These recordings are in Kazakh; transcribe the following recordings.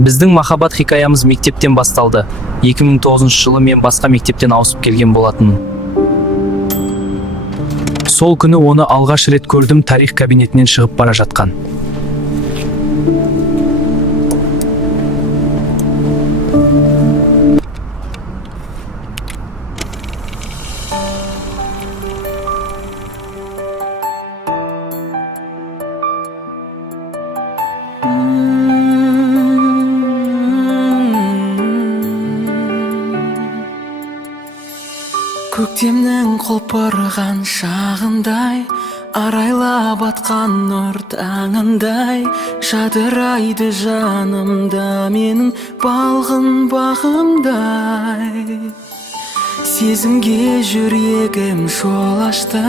Биздин махаббат хикаямыз мектептен башталды. 2009-жылы мен басқа мектептен ауысып келген болатынмын. Сол күні оны алғаш рет көрдім, тарих кабинетінен шығып бара жатқан. Көктемнің құлпырған шағындай, арайлап атқан нұр таңындай, жадырайды жанымда менің балғын бағымдай. Сезімге жүрегім жол ашты,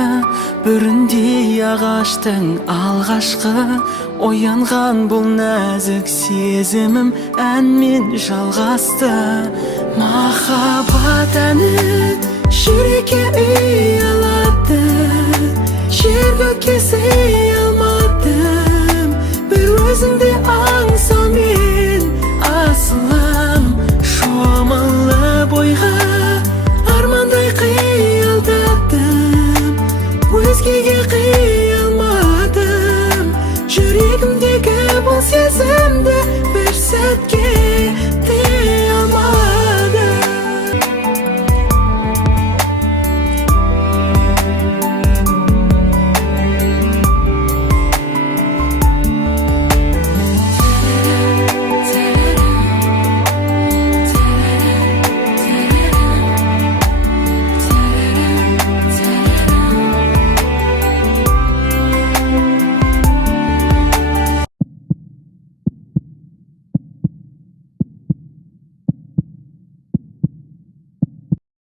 бүріндей ағаштың алғашқы, оянған бұл нәзік сезімім әнмен жалғасты. Махаббат әні жүрекке үй алады, жер көкке сый алмадым, бір өзіңді